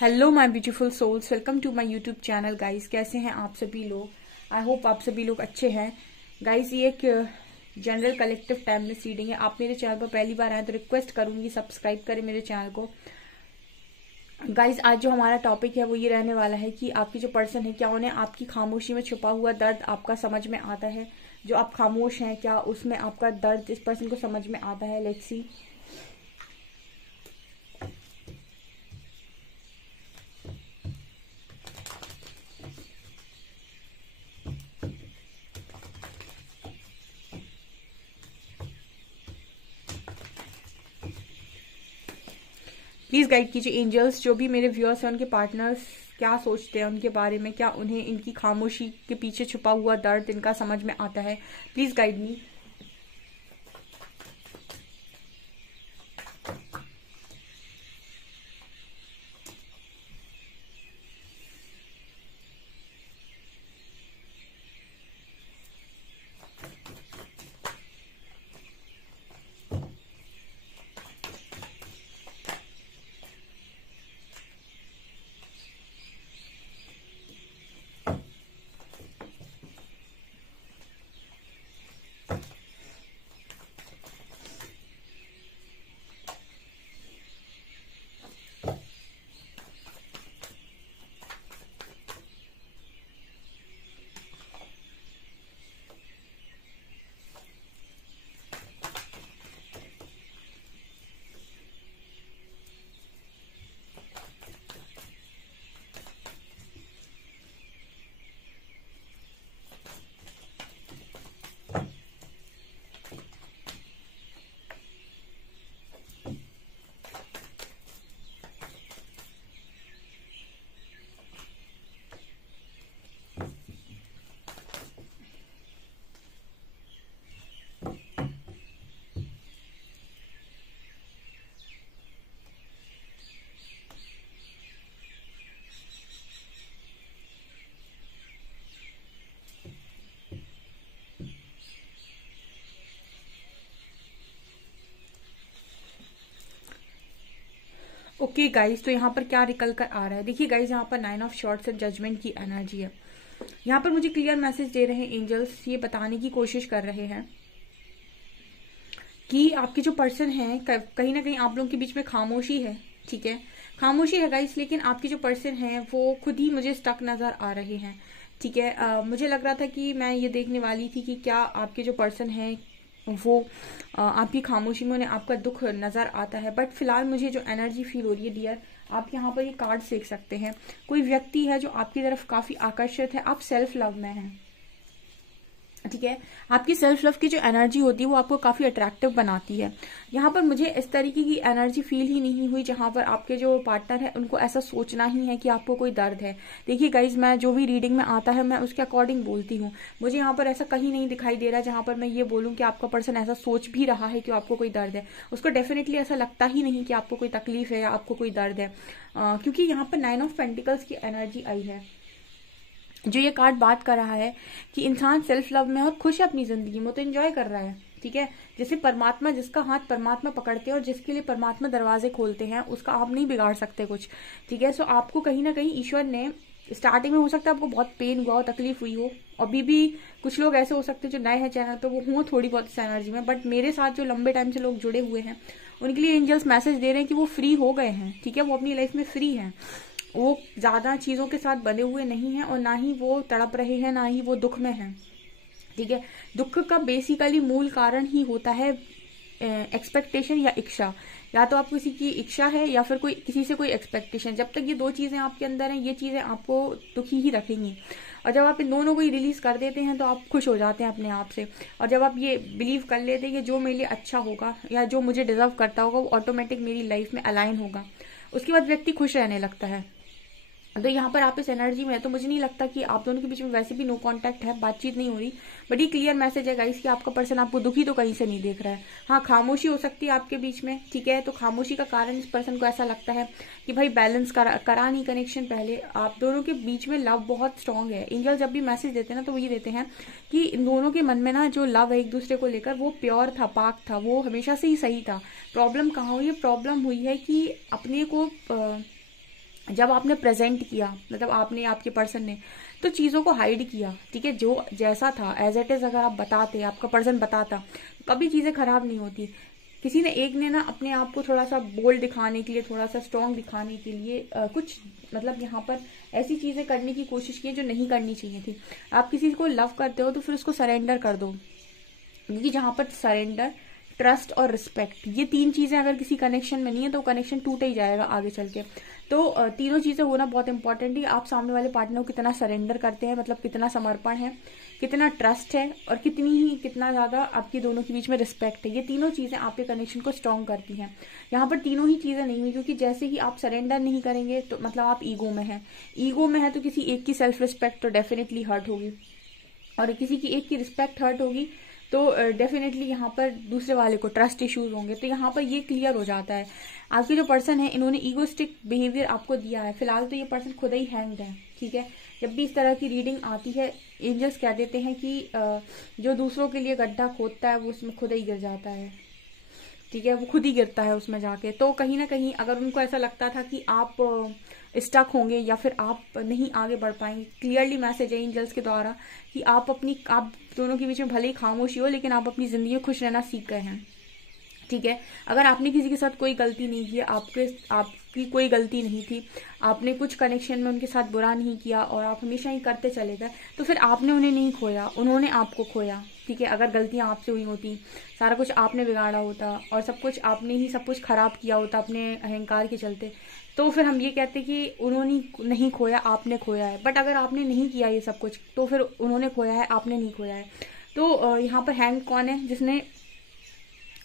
Hello my beautiful souls, welcome to my YouTube channel guys. कैसे हैं आप सभी लोग? आई होप आप सभी लोग अच्छे हैं गाइस। ये एक जनरल कलेक्टिव टाइमलेस रीडिंग है। आप मेरे चैनल पर पहली बार आए तो रिक्वेस्ट करूंगी सब्सक्राइब करें मेरे चैनल को गाइस। आज जो हमारा टॉपिक है वो ये रहने वाला है कि आपकी जो पर्सन है, क्या उन्हें आपकी खामोशी में छुपा हुआ दर्द आपका समझ में आता है? जो आप खामोश हैं, क्या उसमें आपका दर्द इस पर्सन को समझ में आता है? Let's see. प्लीज गाइड कीजिए एंजल्स, जो भी मेरे व्यूअर्स हैं उनके पार्टनर्स क्या सोचते हैं उनके बारे में, क्या उन्हें इनकी खामोशी के पीछे छुपा हुआ दर्द इनका समझ में आता है? Please guide me. Okay guys, तो यहाँ पर क्या निकल कर आ रहा है? देखिए गाइज, यहाँ पर 9 ऑफ शॉर्ट्स एंड जजमेंट की एनर्जी है। यहाँ पर मुझे क्लियर मैसेज दे रहे हैं एंजल्स, ये बताने की कोशिश कर रहे हैं कि आपके जो पर्सन है, कहीं ना कहीं आप लोगों के बीच में खामोशी है। ठीक है, खामोशी है गाइस, लेकिन आपके जो पर्सन है वो खुद ही मुझे स्टक नजर आ रहे हैं। ठीक है, मुझे लग रहा था कि मैं ये देखने वाली थी कि क्या आपके जो पर्सन है वो आपकी खामोशी में उन्हें आपका दुख नजर आता है। बट फिलहाल मुझे जो एनर्जी फील हो रही है डियर, आप यहाँ पर ये कार्ड देख सकते हैं। कोई व्यक्ति है जो आपकी तरफ काफी आकर्षित है, आप सेल्फ लव में हैं। ठीक है, आपकी सेल्फ लव की जो एनर्जी होती है वो आपको काफी अट्रैक्टिव बनाती है। यहाँ पर मुझे इस तरीके की एनर्जी फील ही नहीं हुई जहां पर आपके जो पार्टनर है उनको ऐसा सोचना ही है कि आपको कोई दर्द है। देखिए गाइज, मैं जो भी रीडिंग में आता है मैं उसके अकॉर्डिंग बोलती हूँ। मुझे यहाँ पर ऐसा कहीं नहीं दिखाई दे रहा जहां पर मैं ये बोलूँ कि आपका पर्सन ऐसा सोच भी रहा है कि आपको कोई दर्द है। उसको डेफिनेटली ऐसा लगता ही नहीं कि आपको कोई तकलीफ है या आपको कोई दर्द है, क्योंकि यहाँ पर 9 ऑफ पेंटिकल्स की एनर्जी आई है। जो ये कार्ड बात कर रहा है कि इंसान सेल्फ लव में और खुश है अपनी जिंदगी में, तो एंजॉय कर रहा है। ठीक है, जैसे परमात्मा, जिसका हाथ परमात्मा पकड़ते हैं और जिसके लिए परमात्मा दरवाजे खोलते हैं, उसका आप नहीं बिगाड़ सकते कुछ। ठीक है, सो आपको कहीं ना कहीं ईश्वर ने स्टार्टिंग में, हो सकता है आपको बहुत पेन हुआ हो, तकलीफ हुई हो। अभी भी कुछ लोग ऐसे हो सकते हैं जो नए हैं चैनल पे, वो हुआ थोड़ी बहुत इस एनर्जी में। बट मेरे साथ जो लंबे टाइम से लोग जुड़े हुए हैं उनके लिए एंजल्स मैसेज दे रहे हैं कि वो फ्री हो गए हैं। ठीक है, वो अपनी लाइफ में फ्री हैं, वो ज्यादा चीजों के साथ बंधे हुए नहीं हैं और ना ही वो तड़प रहे हैं, ना ही वो दुख में हैं। ठीक है, दुख का बेसिकली मूल कारण ही होता है एक्सपेक्टेशन या इच्छा। या तो आपको किसी की इच्छा है या फिर कोई किसी से कोई एक्सपेक्टेशन। जब तक ये दो चीजें आपके अंदर हैं, ये चीजें आपको दुखी ही रखेंगी। और जब आप इन दोनों को ही रिलीज कर देते हैं तो आप खुश हो जाते हैं अपने आप से। और जब आप ये बिलीव कर लेते हैं कि जो मेरे लिए अच्छा होगा या जो मुझे डिजर्व करता होगा वो ऑटोमेटिक मेरी लाइफ में अलाइन होगा, उसके बाद व्यक्ति खुश रहने लगता है। तो यहाँ पर आप इस एनर्जी में है, तो मुझे नहीं लगता कि आप दोनों के बीच में वैसे भी नो कांटेक्ट है, बातचीत नहीं हो रही। बट ये क्लियर मैसेज है गाइस कि आपका पर्सन आपको दुखी तो कहीं से नहीं देख रहा है। हाँ, खामोशी हो सकती है आपके बीच में। ठीक है, तो खामोशी का कारण इस पर्सन को ऐसा लगता है कि भाई बैलेंस करा नहीं कनेक्शन पहले। आप दोनों के बीच में लव बहुत स्ट्रांग है। एंजल जब भी मैसेज देते हैं ना तो वो ये देते हैं कि इन दोनों के मन में ना जो लव है एक दूसरे को लेकर, वो प्योर था, पाक था, वो हमेशा से ही सही था। प्रॉब्लम कहाँ हुई है? प्रॉब्लम हुई है कि अपने को जब आपने प्रेजेंट किया, मतलब आपने, आपके पर्सन ने, तो चीज़ों को हाइड किया, ठीक है, जो जैसा था एज इट इज़ अगर आप बताते, आपका पर्सन बताता, कभी चीज़ें खराब नहीं होती। किसी ने एक ने ना अपने आप को थोड़ा सा बोल्ड दिखाने के लिए, थोड़ा सा स्ट्रांग दिखाने के लिए कुछ मतलब यहाँ पर ऐसी चीज़ें करने की कोशिश की जो नहीं करनी चाहिए थी। आप किसी को लव करते हो तो फिर उसको सरेंडर कर दो, क्योंकि जहाँ पर सरेंडर, ट्रस्ट और रिस्पेक्ट, ये तीन चीज़ें अगर किसी कनेक्शन में नहीं है तो कनेक्शन टूट ही जाएगा आगे चल के। तो तीनों चीज़ें होना बहुत इंपॉर्टेंट है। आप सामने वाले पार्टनर को कितना सरेंडर करते हैं, मतलब कितना समर्पण है, कितना ट्रस्ट है, और कितना ज़्यादा आपके दोनों के बीच में रिस्पेक्ट है। ये तीनों चीज़ें आपके कनेक्शन को स्ट्रॉन्ग करती हैं। यहाँ पर तीनों ही चीज़ें नहीं हुई, क्योंकि जैसे ही आप सरेंडर नहीं करेंगे तो मतलब आप ईगो में हैं। ईगो में है तो किसी एक की सेल्फ रिस्पेक्ट तो डेफिनेटली हर्ट होगी, और किसी की एक की रिस्पेक्ट हर्ट होगी तो डेफिनेटली यहाँ पर दूसरे वाले को ट्रस्ट इश्यूज होंगे। तो यहाँ पर ये क्लियर हो जाता है। आपके जो पर्सन है, इन्होंने ईगोस्टिक बिहेवियर आपको दिया है। फिलहाल तो ये पर्सन खुद ही हैंग्ड है, ठीक है। जब भी इस तरह की रीडिंग आती है, एंजल्स कह देते हैं कि जो दूसरों के लिए गड्ढा खोदता है वो उसमें खुद ही गिर जाता है, ठीक है, वो खुद ही गिरता है उसमें जाके। तो कहीं ना कहीं अगर उनको ऐसा लगता था कि आप स्टक होंगे या फिर आप नहीं आगे बढ़ पाएंगे, क्लियरली मैसेज है एंजल्स के द्वारा कि आप दोनों के बीच में भले ही खामोशी हो, लेकिन आप अपनी जिंदगी में खुश रहना सीख गए हैं, ठीक है। अगर आपने किसी के साथ कोई गलती नहीं की, आपकी कोई गलती नहीं थी, आपने कुछ कनेक्शन में उनके साथ बुरा नहीं किया और आप हमेशा ही करते चले गए, तो फिर आपने उन्हें नहीं खोया, उन्होंने आपको खोया, ठीक है। अगर गलतियां आपसे हुई होती, सारा कुछ आपने बिगाड़ा होता और सब कुछ आपने ही सब कुछ खराब किया होता अपने अहंकार के चलते, तो फिर हम ये कहते कि उन्होंने नहीं खोया, आपने खोया है। बट अगर आपने नहीं किया ये सब कुछ, तो फिर उन्होंने खोया है, आपने नहीं खोया है। तो यहाँ पर हैंग कौन है? जिसने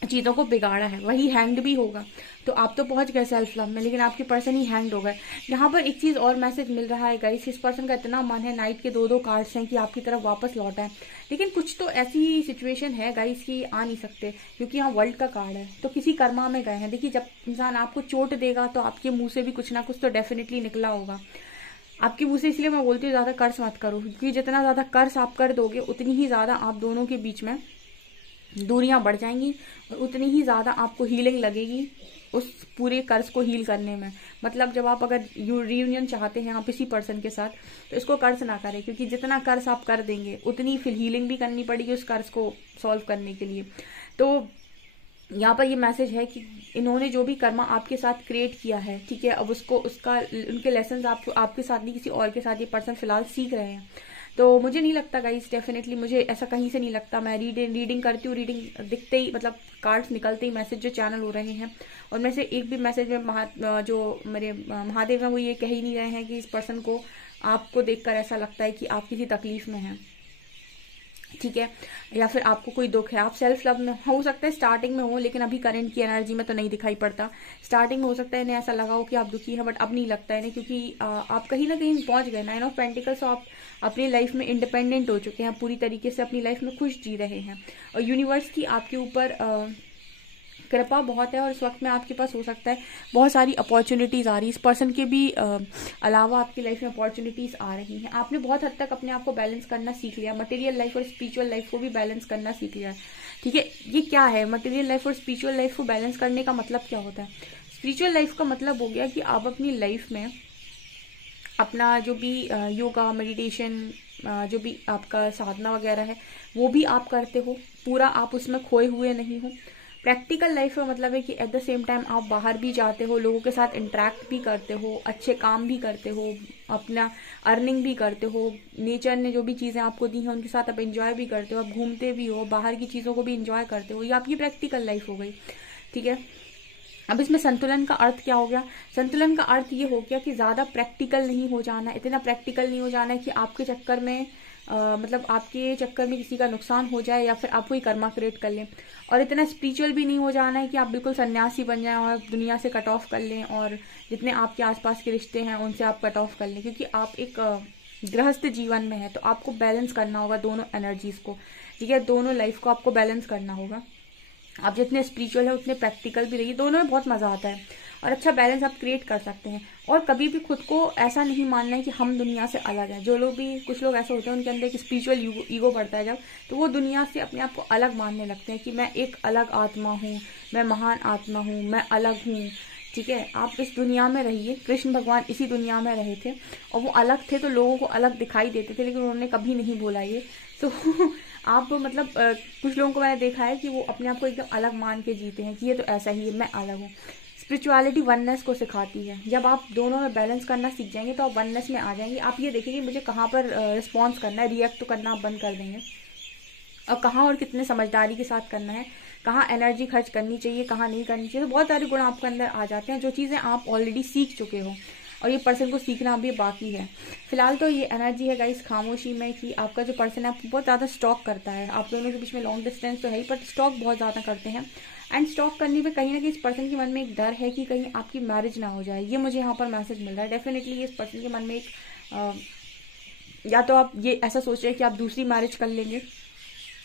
चीज़ों को बिगाड़ा है, वही हैंग्ड भी होगा। तो आप तो पहुंच गए सेल्फ लव में, लेकिन आपके पर्सन ही हैंग्ड हो गए। यहाँ पर एक चीज़ और मैसेज मिल रहा है गाइस, इस पर्सन का इतना मन है, नाइट के 2-2 कार्ड्स हैं कि आपकी तरफ वापस लौटा है, लेकिन कुछ तो ऐसी सिचुएशन है गाइस कि आ नहीं सकते, क्योंकि यहाँ वर्ल्ड का कार्ड है, तो किसी कर्मा में गए हैं। देखिए, जब इंसान आपको चोट देगा तो आपके मुंह से भी कुछ ना कुछ तो डेफिनेटली निकला होगा आपके मुंह से। इसलिए मैं बोलती हूँ ज्यादा कर्ज मत करो, क्योंकि जितना ज्यादा कर्ज आप कर दोगे उतनी ही ज्यादा आप दोनों के बीच में दूरियां बढ़ जाएंगी और उतनी ही ज्यादा आपको हीलिंग लगेगी उस पूरे कर्ज को हील करने में। मतलब जब आप अगर रियूनियन चाहते हैं आप इसी पर्सन के साथ, तो इसको कर्ज ना करें, क्योंकि जितना कर्ज आप कर देंगे उतनी फिर हीलिंग भी करनी पड़ेगी उस कर्ज को सॉल्व करने के लिए। तो यहाँ पर ये मैसेज है कि इन्होंने जो भी कर्मा आपके साथ क्रिएट किया है, ठीक है, अब उनके लेसन आपके साथ नहीं, किसी और के साथ ये पर्सन फिलहाल सीख रहे हैं। तो मुझे नहीं लगता गाइस, डेफिनेटली मुझे ऐसा कहीं से नहीं लगता। मैं रीडिंग करती हूँ, रीडिंग दिखते ही, मतलब कार्ड्स निकलते ही मैसेज जो चैनल हो रहे हैं, और में से एक भी मैसेज में जो मेरे महादेव हैं वो ये कह ही नहीं रहे हैं कि इस पर्सन को आपको देखकर ऐसा लगता है कि आप किसी तकलीफ में हैं, ठीक है, या फिर आपको कोई दुख है। आप सेल्फ लव में हो सकता है स्टार्टिंग में हो, लेकिन अभी करंट की एनर्जी में तो नहीं दिखाई पड़ता। स्टार्टिंग में हो सकता है इन्हें ऐसा लगा हो कि आप दुखी हैं, बट अब नहीं लगता है, क्योंकि आप कहीं ना कहीं पहुंच गए। 9 ऑफ पेंटिकल्स, तो आप अपनी लाइफ में इंडिपेंडेंट हो चुके हैं, पूरी तरीके से अपनी लाइफ में खुश जी रहे हैं, और यूनिवर्स की आपके ऊपर कृपा बहुत है। और इस वक्त में आपके पास हो सकता है बहुत सारी अपॉर्चुनिटीज आ रही है, इस पर्सन के भी अलावा आपकी लाइफ में अपॉर्चुनिटीज आ रही हैं। आपने बहुत हद तक अपने आप को बैलेंस करना सीख लिया, मटेरियल लाइफ और स्पिरिचुअल लाइफ को भी बैलेंस करना सीख लिया है, ठीक है। ये क्या है, मटेरियल लाइफ और स्पिरिचुअल लाइफ को बैलेंस करने का मतलब क्या होता है? स्पिरिचुअल लाइफ का मतलब हो गया कि आप अपनी लाइफ में अपना जो भी योगा, मेडिटेशन, जो भी आपका साधना वगैरह है वो भी आप करते हो, पूरा आप उसमें खोए हुए नहीं हो। प्रैक्टिकल लाइफ का मतलब है कि एट द सेम टाइम आप बाहर भी जाते हो, लोगों के साथ इंटरेक्ट भी करते हो, अच्छे काम भी करते हो, अपना अर्निंग भी करते हो, नेचर ने जो भी चीज़ें आपको दी हैं उनके साथ आप एंजॉय भी करते हो, आप घूमते भी हो, बाहर की चीज़ों को भी एंजॉय करते हो। ये आपकी प्रैक्टिकल लाइफ हो गई, ठीक है। अब इसमें संतुलन का अर्थ क्या हो गया? संतुलन का अर्थ ये हो गया कि ज्यादा प्रैक्टिकल नहीं हो जाना, इतना प्रैक्टिकल नहीं हो जाना है कि आपके चक्कर में मतलब आपके चक्कर में किसी का नुकसान हो जाए या फिर आप कोई कर्मा क्रिएट कर लें, और इतना स्पिरिचुअल भी नहीं हो जाना है कि आप बिल्कुल सन्यासी बन जाएं और दुनिया से कट ऑफ कर लें, और जितने आपके आसपास के रिश्ते हैं उनसे आप कट ऑफ कर लें, क्योंकि आप एक गृहस्थ जीवन में है। तो आपको बैलेंस करना होगा दोनों एनर्जीज को, ठीक है, दोनों लाइफ को आपको बैलेंस करना होगा। आप जितने स्पिरिचुअल है उतने प्रैक्टिकल भी रहिए, दोनों में बहुत मजा आता है और अच्छा बैलेंस आप क्रिएट कर सकते हैं। और कभी भी खुद को ऐसा नहीं मानना है कि हम दुनिया से अलग हैं। जो लोग भी, कुछ लोग ऐसे होते हैं उनके अंदर एक स्पिरिचुअल ईगो बढ़ता है जब, तो वो दुनिया से अपने आप को अलग मानने लगते हैं कि मैं एक अलग आत्मा हूँ, मैं महान आत्मा हूँ, मैं अलग हूँ, ठीक है, आप इस दुनिया में रहिए, कृष्ण भगवान इसी दुनिया में रहे थे और वो अलग थे तो लोगों को अलग दिखाई देते थे, लेकिन उन्होंने कभी नहीं बोला ये। तो आप मतलब कुछ लोगों को मैंने देखा है कि वो अपने आप को एकदम अलग मान के जीते हैं कि ये तो ऐसा ही है, मैं अलग हूँ। स्पिरिचुअलिटी वननेस को सिखाती है। जब आप दोनों में बैलेंस करना सीख जाएंगे तो आप वननेस में आ जाएंगे। आप ये देखेंगे मुझे कहाँ पर रिस्पॉन्स करना है, रिएक्ट तो करना आप बंद कर देंगे, और कहाँ और कितने समझदारी के साथ करना है, कहाँ एनर्जी खर्च करनी चाहिए, कहाँ नहीं करनी चाहिए। तो बहुत सारे गुण आपके अंदर आ जाते हैं, जो चीज़ें आप ऑलरेडी सीख चुके हो और ये पर्सन को सीखना अभी बाकी है। फिलहाल तो ये एनर्जी है गाइस खामोशी में कि आपका जो पर्सन है आपको बहुत ज़्यादा स्टॉक करता है। आप दोनों के बीच में लॉन्ग डिस्टेंस तो है ही, पर स्टॉक बहुत ज़्यादा करते हैं। एंड स्टॉक करने पे कहीं ना कहीं इस पर्सन के मन में एक डर है कि कहीं आपकी मैरिज ना हो जाए। ये मुझे यहाँ पर मैसेज मिल रहा है। डेफिनेटली इस पर्सन के मन में एक या तो आप ये ऐसा सोच रहे हैं कि आप दूसरी मैरिज कर लेंगे,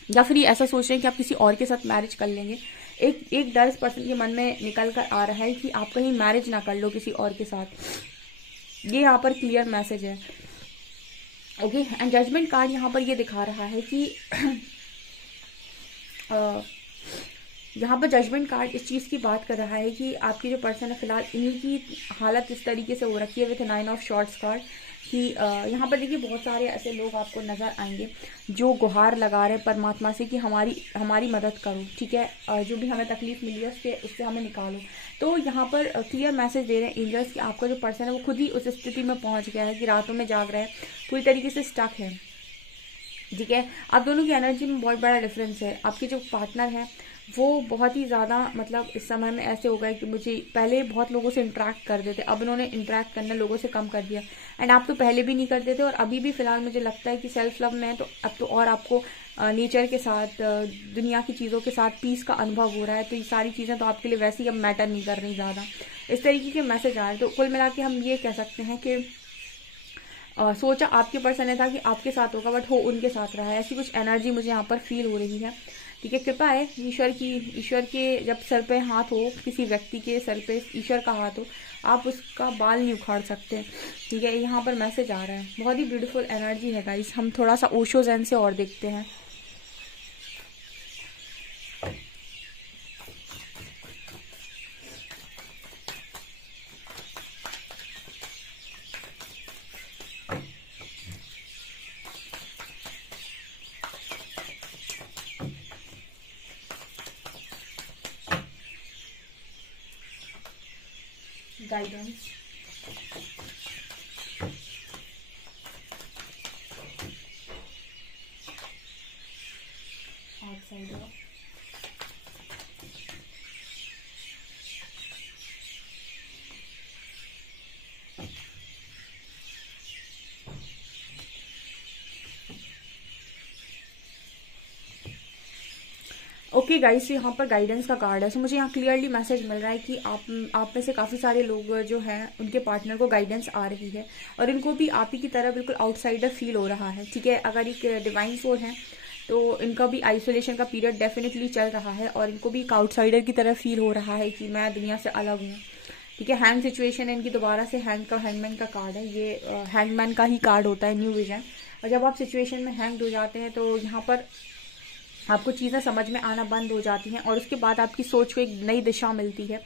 या फिर ये ऐसा सोच रहे हैं कि आप किसी और के साथ मैरिज कर लेंगे। एक डर इस पर्सन के मन में निकल कर आ रहा है कि आप कहीं मैरिज ना कर लो किसी और के साथ। ये यहाँ पर क्लियर मैसेज है। ओके, एंड जजमेंट कार्ड यहाँ पर ये दिखा रहा है कि यहाँ पर जजमेंट कार्ड इस चीज़ की बात कर रहा है कि आपकी जो पर्सन है फिलहाल इन्हीं की हालत इस तरीके से हो रखी है विथ 9 ऑफ शॉर्ट्स कार्ड कि यहाँ पर देखिए बहुत सारे ऐसे लोग आपको नज़र आएंगे जो गुहार लगा रहे हैं परमात्मा से कि हमारी मदद करो, ठीक है, जो भी हमें तकलीफ मिली है उससे हमें निकालो। तो यहाँ पर क्लियर मैसेज दे रहे हैं एंजल्स कि आपका जो पर्सन है वो खुद ही उस स्थिति में पहुँच गया है कि रातों में जाग रहा है, पूरी तरीके से स्टक है। ठीक है, आप दोनों की एनर्जी में बहुत बड़ा डिफरेंस है। आपके जो पार्टनर है वो बहुत ही ज़्यादा मतलब इस समय में ऐसे हो गए कि मुझे पहले बहुत लोगों से इंटरेक्ट करते थे, अब उन्होंने इंटरेक्ट करना लोगों से कम कर दिया। एंड आप तो पहले भी नहीं करते थे और अभी भी फिलहाल मुझे लगता है कि सेल्फ लव में है तो अब तो और आपको नेचर के साथ दुनिया की चीज़ों के साथ पीस का अनुभव हो रहा है। तो ये सारी चीज़ें तो आपके लिए वैसे ही अब मैटर नहीं कर रही ज़्यादा। इस तरीके के मैसेज आ रहे हैं। तो कुल मिला के हम ये कह सकते हैं कि सोचा आपके पर्सन ने था कि आपके साथ होगा बट हो उनके साथ रहा है, ऐसी कुछ एनर्जी मुझे यहाँ पर फील हो रही है। ठीक है, कृपा है ईश्वर के जब सर पे हाथ हो, किसी व्यक्ति के सर पे ईश्वर का हाथ हो, आप उसका बाल नहीं उखाड़ सकते। ठीक है, यहाँ पर मैसेज आ रहा है। बहुत ही ब्यूटीफुल एनर्जी है गाइस। हम थोड़ा सा ओशो ज़ेन से और देखते हैं। गाइडेंस, आउटसाइडर, ओके गाइस, यहाँ पर गाइडेंस का कार्ड है। सो मुझे यहाँ क्लियरली मैसेज मिल रहा है कि आप में से काफ़ी सारे लोग जो हैं उनके पार्टनर को गाइडेंस आ रही है और इनको भी आप ही की तरह बिल्कुल आउटसाइडर फील हो रहा है। ठीक है, अगर एक डिवाइन सोल है तो इनका भी आइसोलेशन का पीरियड डेफिनेटली चल रहा है और इनको भी एक आउटसाइडर की तरह फील हो रहा है कि मैं दुनिया से अलग हूँ। ठीक है, हैंग सिचुएशन है इनकी, दोबारा से हैंगमैन का कार्ड है। ये हैंगमैन का ही कार्ड होता है न्यू विजन। और जब आप सिचुएशन में हैंग हो जाते हैं तो यहाँ पर आपको चीज़ें समझ में आना बंद हो जाती हैं और उसके बाद आपकी सोच को एक नई दिशा मिलती है।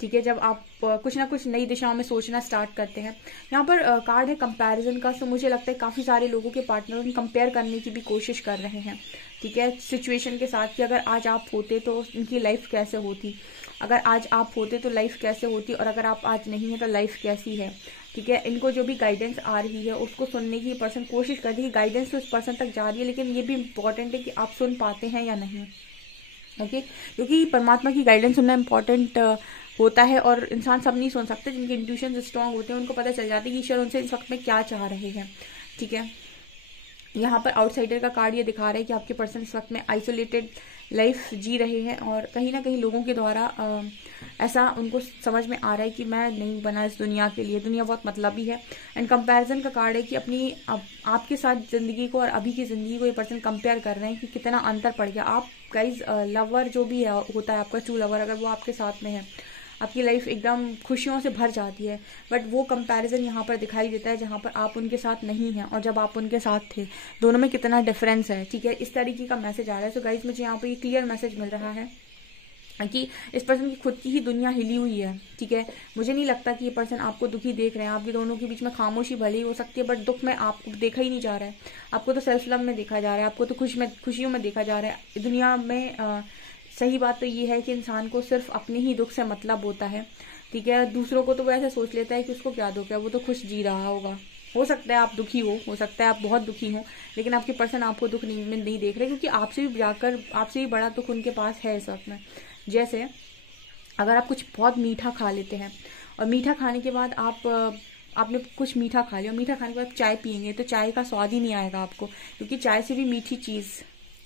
ठीक है, जब आप कुछ ना कुछ नई दिशाओं में सोचना स्टार्ट करते हैं। यहाँ पर कार्ड है कंपैरिजन का। सो मुझे लगता है काफ़ी सारे लोगों के पार्टनर को कंपेयर करने की भी कोशिश कर रहे हैं। ठीक है, सिचुएशन के साथ कि अगर आज आप होते तो इनकी लाइफ कैसे होती, अगर आज आप होते तो लाइफ कैसे होती, और अगर आप आज नहीं है तो लाइफ कैसी है। ठीक है, इनको जो भी गाइडेंस आ रही है उसको सुनने की पर्सन कोशिश कर रही है। गाइडेंस तो उस पर्सन तक जा रही है, लेकिन ये भी इम्पॉर्टेंट है कि आप सुन पाते हैं या नहीं। ओके, क्योंकि परमात्मा की गाइडेंस सुनना इम्पॉर्टेंट होता है और इंसान सब नहीं सुन सकते। जिनके इंट्यूशन स्ट्रांग होते हैं उनको पता चल जाता है कि ईश्वर उनसे इस वक्त में क्या चाह रहे हैं। ठीक है, यहाँ पर आउटसाइडर का कार्ड ये दिखा रहा है कि आपके पर्सन इस वक्त में आइसोलेटेड लाइफ जी रहे हैं और कहीं ना कहीं लोगों के द्वारा ऐसा उनको समझ में आ रहा है कि मैं नहीं बना इस दुनिया के लिए, दुनिया बहुत मतलबी है। एंड कंपैरिजन का कार्ड है कि अपनी आपके साथ ज़िंदगी को और अभी की ज़िंदगी को ये पर्सन कंपेयर कर रहे हैं कि कितना अंतर पड़ गया। आप गाइज लवर जो भी है होता है आपका ट्रू लवर, अगर वो आपके साथ में है आपकी लाइफ एकदम खुशियों से भर जाती है। बट वो कंपैरिजन यहाँ पर दिखाई देता है जहाँ पर आप उनके साथ नहीं हैं और जब आप उनके साथ थे, दोनों में कितना डिफरेंस है। ठीक है, इस तरीके का मैसेज आ रहा है। सो गाइज मुझे यहाँ पर ये क्लियर मैसेज मिल रहा है कि इस पर्सन की खुद की ही दुनिया हिली हुई है, ठीक है। मुझे नहीं लगता कि ये पर्सन आपको दुखी देख रहे हैं। आपके दोनों के बीच में खामोशी भले ही हो सकती है, बट दुख में आपको देखा ही नहीं जा रहा है। आपको तो सेल्फ लव में देखा जा रहा है, आपको तो खुशियों में देखा जा रहा है। दुनिया में सही बात तो ये है कि इंसान को सिर्फ अपने ही दुख से मतलब होता है, ठीक है। दूसरों को तो वो ऐसे सोच लेता है कि उसको क्या दुख है, वो तो खुश जी रहा होगा। हो सकता है आप दुखी हो सकता है आप बहुत दुखी हो, लेकिन आपके पर्सन आपको दुख नहीं देख रहे, क्योंकि आपसे भी बड़ा दुख उनके पास है इस वक्त में। जैसे अगर आप कुछ बहुत मीठा खा लेते हैं और मीठा खाने के बाद आपने कुछ मीठा खा लिया, मीठा खाने के बाद चाय पियेंगे तो चाय का स्वाद ही नहीं आएगा आपको, क्योंकि चाय से भी मीठी चीज़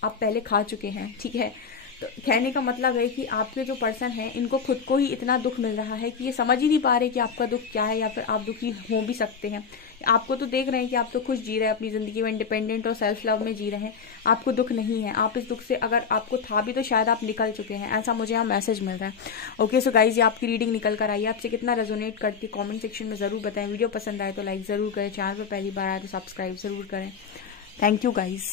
आप पहले खा चुके हैं, ठीक है। तो कहने का मतलब है कि आपके जो पर्सन है इनको खुद को ही इतना दुख मिल रहा है कि ये समझ ही नहीं पा रहे कि आपका दुख क्या है, या फिर आप दुखी हो भी सकते हैं। आपको तो देख रहे हैं कि आप तो खुश जी रहे हैं अपनी ज़िंदगी में, इंडिपेंडेंट और सेल्फ लव में जी रहे हैं, आपको दुख नहीं है। आप इस दुख से अगर आपको था भी तो शायद आप निकल चुके हैं, ऐसा मुझे यहाँ मैसेज मिल रहा है। ओके सो गाइज, ये आपकी रीडिंग निकल कर आई है। आपसे कितना रेजोनेट करती है कमेंट सेक्शन में ज़रूर बताएं। वीडियो पसंद आए तो लाइक ज़रूर करें, चैनल पर पहली बार आए तो सब्सक्राइब ज़रूर करें। Thank you guys.